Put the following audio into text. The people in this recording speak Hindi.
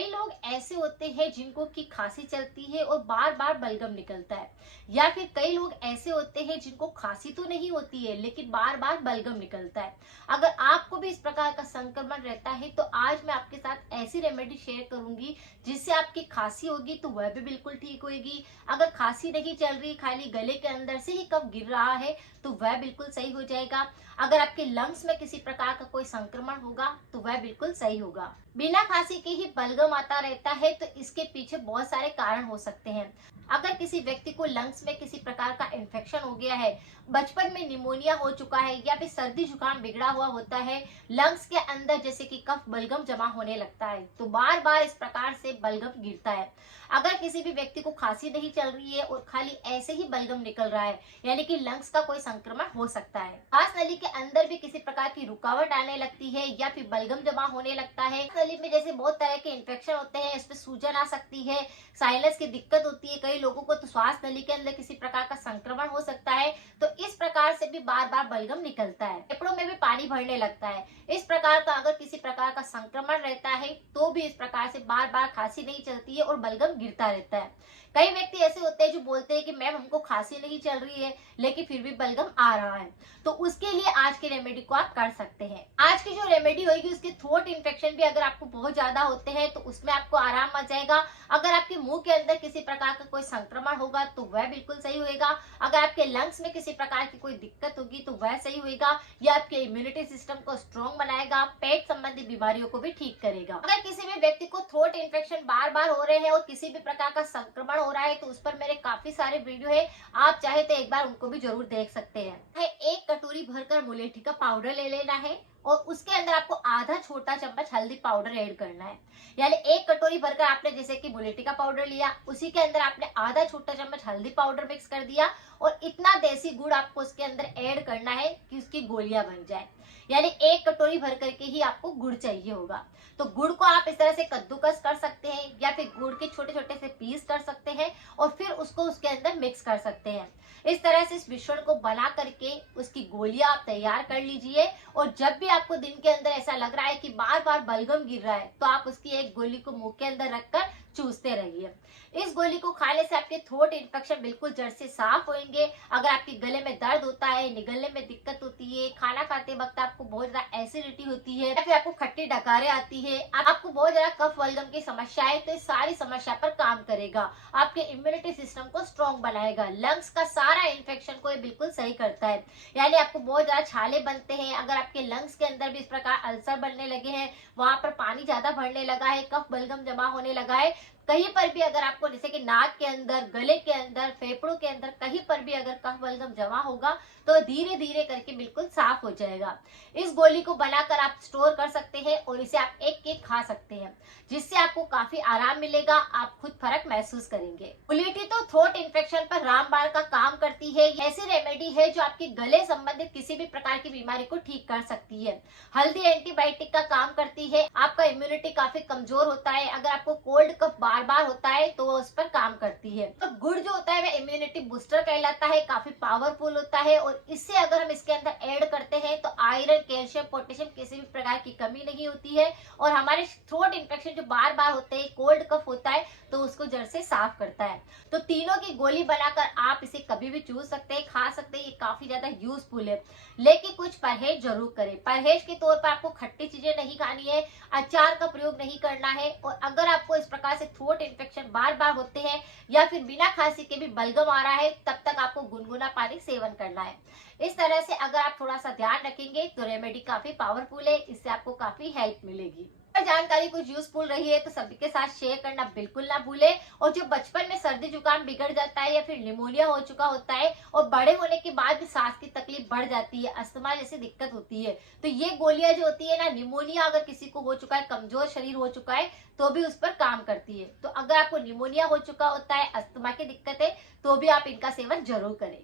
कई लोग ऐसे होते हैं जिनको की खांसी चलती है और बार बार बलगम निकलता है, या फिर कई लोग ऐसे होते हैं जिनको खांसी तो नहीं होती है लेकिन बार बार बलगम निकलता है। अगर आपको भी इस प्रकार का संक्रमण रहता है तो आज मैं आपके साथ ऐसी रेमेडी शेयर करूंगी जिससे आपकी खांसी होगी तो वह भी बिल्कुल ठीक होगी। अगर खांसी नहीं चल रही, खाली गले के अंदर से ही कफ गिर रहा है तो वह बिल्कुल सही हो जाएगा। अगर आपके लंग्स में किसी प्रकार का कोई संक्रमण होगा तो वह बिल्कुल सही होगा। बिना खांसी के ही बलगम आता रहता है तो इसके पीछे बहुत सारे कारण हो सकते हैं। अगर किसी व्यक्ति को लंग्स में किसी प्रकार का इन्फेक्शन हो गया है, बचपन में निमोनिया हो चुका है या फिर सर्दी जुकाम बिगड़ा हुआ होता है, लंग्स के अंदर जैसे कि कफ बलगम जमा होने लगता है तो बार बार इस प्रकार से बलगम गिरता है। अगर किसी भी व्यक्ति को खांसी नहीं चल रही है और खाली ऐसे ही बलगम निकल रहा है, यानी कि लंग्स का कोई संक्रमण हो सकता है। सांस नली के अंदर भी किसी प्रकार की रुकावट आने लगती है या फिर बलगम जमा होने लगता है। नली में जैसे बहुत तरह के इन्फेक्शन होते हैं, इसमें सूजन आ सकती है, साइनस की दिक्कत होती है, कई लोगों को तो श्वास नली के अंदर किसी प्रकार का संक्रमण हो सकता है। तो इस प्रकार से भी बार बार बलगम निकलता है। फेफड़ों में भी पानी भरने लगता है। इस प्रकार का अगर किसी प्रकार का संक्रमण रहता है तो भी इस प्रकार से बार बार खांसी नहीं चलती है और बलगम गिरता रहता है। कई व्यक्ति ऐसे होते हैं जो बोलते हैं कि मैम हमको खांसी नहीं चल रही है लेकिन फिर भी बलगम आ रहा है, तो उसके लिए आज के रेमेडी को आप कर सकते हैं। आज की जो रेमेडी होगी उसके थ्रोट इन्फेक्शन भी अगर आपको बहुत ज्यादा होते हैं तो उसमें आपको आराम आ जाएगा। अगर आपके मुंह के अंदर किसी प्रकार का कोई संक्रमण होगा तो वह बिल्कुल सही होएगा। अगर आपके लंग्स में किसी प्रकार की कोई दिक्कत होगी तो वह सही होएगा। यह आपके इम्यूनिटी सिस्टम को स्ट्रॉन्ग बनाएगा, पेट संबंधी बीमारियों को भी ठीक करेगा। अगर किसी भी व्यक्ति को थ्रोट इन्फेक्शन बार बार हो रहे हैं और किसी भी प्रकार का संक्रमण हो रहा है तो उस पर मेरे काफी सारे वीडियो है, आप चाहे तो एक बार उनको भी जरूर देख सकते हैं। एक कटोरी भरकर मुलेठी का पाउडर ले लेना है और उसके अंदर आपको आधा छोटा चम्मच हल्दी पाउडर ऐड करना है। यानी एक कटोरी भरकर आपने जैसे कि मुलेठी का पाउडर लिया, उसी के अंदर आपने आधा छोटा चम्मच हल्दी पाउडर मिक्स कर दिया और इतना देसी गुड़ आपको उसके अंदर ऐड करना है कि उसकी गोलियां बन जाए। यानी एक कटोरी भर करके ही आपको गुड़ चाहिए होगा। तो गुड़ को आप इस तरह से कद्दूकस कर सकते हैं या फिर गुड़ के छोटे छोटे से पीस कर सकते हैं और फिर उसको उसके अंदर मिक्स कर सकते हैं। इस तरह से इस मिश्रण को बना करके उसकी गोलियां आप तैयार कर लीजिए और जब भी आपको दिन के अंदर ऐसा लग रहा है कि बार बार बलगम गिर रहा है तो आप उसकी एक गोली को मुंह के अंदर रखकर चूसते रहिए। इस गोली को खाने से आपके थ्रोट इन्फेक्शन बिल्कुल जड़ से साफ होंगे। अगर आपके गले में दर्द होता है, निगलने में दिक्कत होती है, खाना खाते वक्त आपको बहुत ज्यादा एसिडिटी होती है या फिर आपको खट्टी डकारें आती है, आपको बहुत ज्यादा कफ बलगम की समस्या है, तो इस सारी समस्या पर काम करेगा। आपके इम्यूनिटी सिस्टम को स्ट्रॉन्ग बनाएगा, लंग्स का सारा इन्फेक्शन को ये बिल्कुल सही करता है। यानी आपको बहुत ज्यादा छाले बनते हैं, अगर आपके लंग्स के अंदर भी इस प्रकार अल्सर बनने लगे हैं, वहां पर पानी ज्यादा भरने लगा है, कफ बलगम जमा होने लगा है, कहीं पर भी अगर आपको जैसे कि नाक के अंदर, गले के अंदर, फेफड़ों के अंदर कहीं पर भी अगर कफ बलगम जमा होगा तो धीरे धीरे करके बिल्कुल साफ हो जाएगा। इस गोली को बनाकर आप स्टोर कर सकते हैं और इसे आप एक एक खा सकते हैं, जिससे आपको काफी आराम मिलेगा, आप खुद फर्क महसूस करेंगे। मुलेठी तो थ्रोट इन्फेक्शन पर रामबाण का काम करती है। ऐसी रेमेडी है जो आपके गले संबंधित किसी भी प्रकार की बीमारी को ठीक कर सकती है। हल्दी एंटीबायोटिक का काम करती है, आपका इम्यूनिटी काफी कमजोर होता है, अगर आपको कोल्ड कफ बार बार होता है तो वो उस पर काम करती है। तो गुड़ जो होता है वह इम्यूनिटी बूस्टर कहलाता है, काफी पावरफुल होता है और इससे अगर हम इसके अंदर ऐड करते हैं तो आयरन, कैल्शियम, पोटेशियम किसी भी प्रकार की कमी नहीं होती है और हमारे थ्रोट इन्फेक्शन जो बार बार होते हैं, कोल्ड कफ होता है, तो उसको जड़ से साफ करता है। तो तीनों की गोली बनाकर आप इसे कभी भी चूस सकते हैं, खा सकते हैं, ये काफी ज्यादा यूजफुल है। लेकिन कुछ परहेज जरूर करें। परहेज के तौर पर आपको खट्टी चीजें नहीं खानी है, अचार का प्रयोग नहीं करना है और अगर आपको इस प्रकार से थ्रोट इन्फेक्शन बार बार होते हैं या फिर बिना खांसी के भी बलगम आ रहा है तब तक आपको गुनगुना पानी सेवन करना है। इस तरह से अगर आप थोड़ा सा ध्यान रखेंगे तो रेमेडी काफी पावरफुल है, इससे आपको काफी हेल्प मिलेगी। अगर जानकारी कुछ यूजफुल रही है तो सभी के साथ शेयर करना बिल्कुल ना भूले। और जो बचपन में सर्दी जुकाम बिगड़ जाता है या फिर निमोनिया हो चुका होता है और बड़े होने के बाद भी सांस की तकलीफ बढ़ जाती है, अस्थमा जैसी दिक्कत होती है, तो ये गोलियां जो होती है ना, निमोनिया अगर किसी को हो चुका है, कमजोर शरीर हो चुका है, तो भी उस पर काम करती है। तो अगर आपको निमोनिया हो चुका होता है, अस्थमा की दिक्कत है, तो भी आप इनका सेवन जरूर करें।